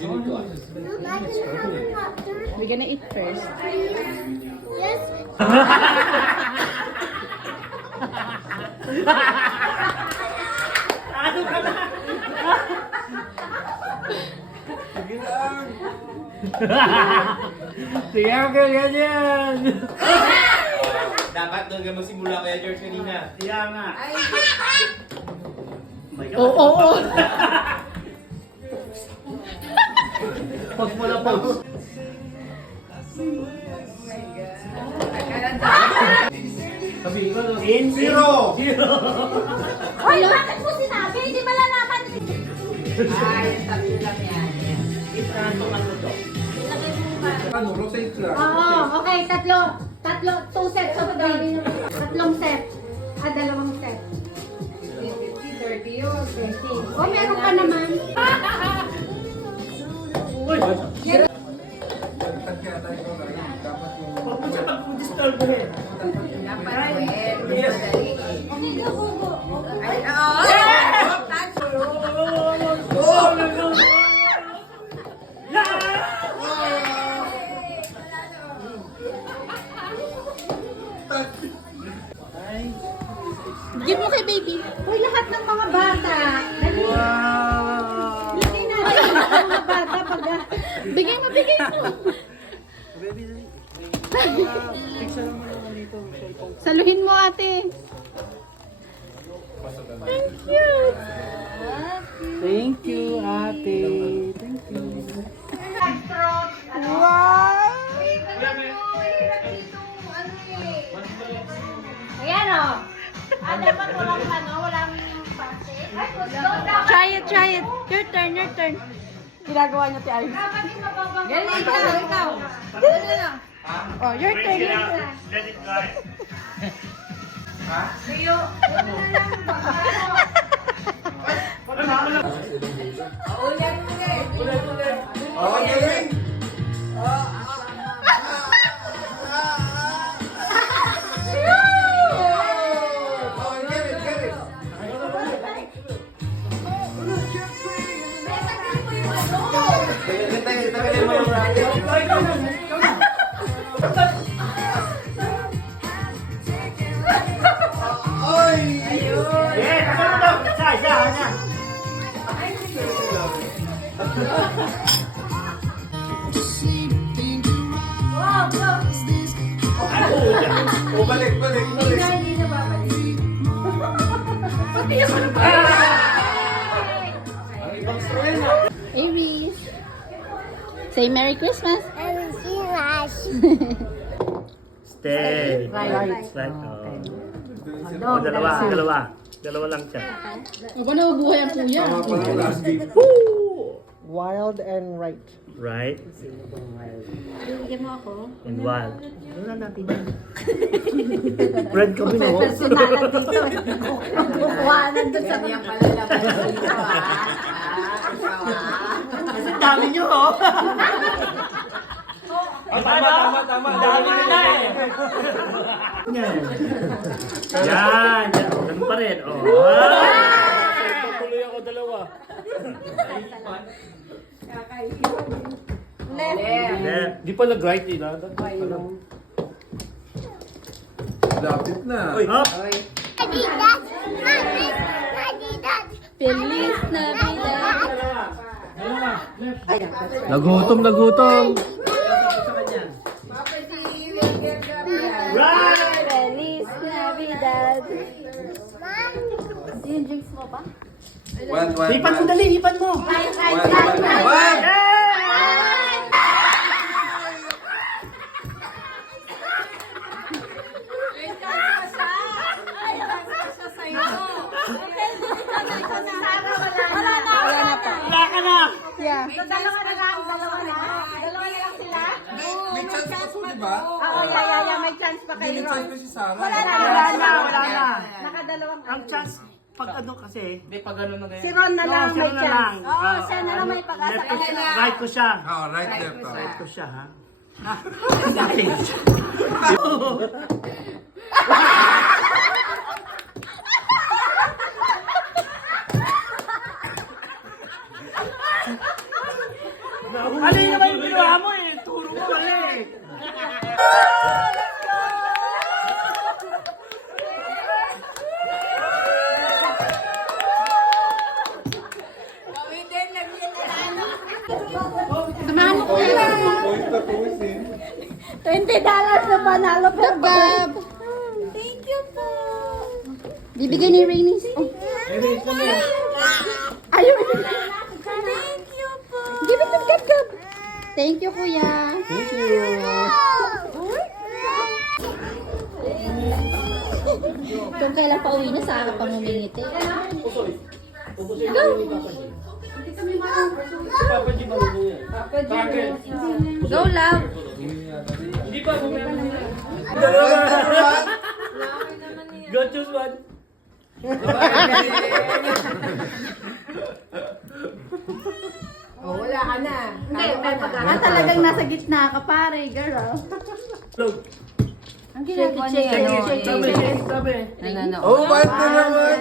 We're gonna eat first. Yes. Ano ka na? Sige lang. Sige, okay, ganyan. Dapat doon ka magsimula kaya George kanina. Kaya nga. Oo. Pause mo lang, pause. Sabihin ko, in zero. Hoy, bakit mo sinabi? Hindi malalaman. Tatlo lang yan. Ano, rotate lang. Oo, okay. Tatlo. Two sets of three. Tatlong set. Dalawang set. 30 yun. 30. Oh, meron ka naman. Uy! Dapat kaya tayo ko lang. Dapat yung... Huwag mo siya mag-disturb eh. Yes. Ay, oo! Oh, no. Give mo kay baby. Hoy, lahat ng mga bata. Dali. Wow! Bigay natin ang mga bata pag... Bigay mo. Baby, dali. Picture naman naman dito. Cellphone. Saluhin mo, ate. Thank you. Thank you, ate. Thank you. Wow! Ayan o. Dapat walang pase. Try it. Your turn. Ginagawa niya ti Ayos. Galing ikaw. Oh, your turn. Let it go. Oh, galing! Oh, get it! Tagalin mo yung racket. Ay! Yeah, kasama daw. Isa. O, balik. Hindi na babalik. Ang ibang story na. Aries. Say Merry Christmas. Stay. Right. Oh, dalawa lang siya. Aba na mabuhay ang kuya. Tama pa lang last game. Wild and right. Right? Bigyan mo ako. And wild. Ano na natin yan? Friend kami, no? Personalan dito. Kukuhanan doon sa mga Kasi dami nyo, oh! Tama. Dami nyo na eh! Yan! Ganun pa rin, oh! Tuloy ako dalawa. Left. Di pa nag-right eh. Lapit na. Uy, up! Feliz Navidad. Nagutom! Right! Feliz Navidad. Yung drinks mo pa? One. Lipat mo dali, lipat mo! One! Wala na pa. Wala ka na! Yeah. Dalawa na lang sila. May chance pa po, di ba? Oo, yeah. May chance pa Hindi kayo. may chance pa si Sarah. Wala na. Nakadalawang. Ang chance, pag ano kasi, Si Ron na lang siya may na chance. lang. Oo, siya na lang may pag-asa. Left ko siya. Right ko siya. Oh, right, left. Right ko siya, ha? Mali naman yung ginawa mo eh. Turo mo mali. Samahan mo ko yan. Point na point eh. $20 na panalo pa Gab. Thank you po. Bibigay ni Rainy. Oh. Ayaw. Thank you po. Give it to Gab. Thank you, kuya. Thank you. Kung kailan pa uwi na sa akin pang umingiti. Go, love. Go choose one. Talagang nasa gitna ka, pare, girl. Look. Ang ginagawa niya. Sabi. Oh, point na naman.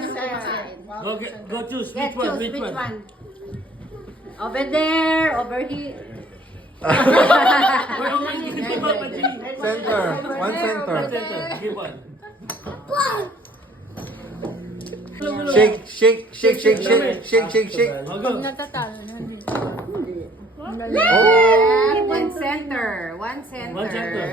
Go choose. Which one? Which one? Over there, over here. Center. One center. Give one. Shake, shake, shake, shake, shake, shake, shake, shake. Go. Natatalo na. Oh. One center. One center. One center.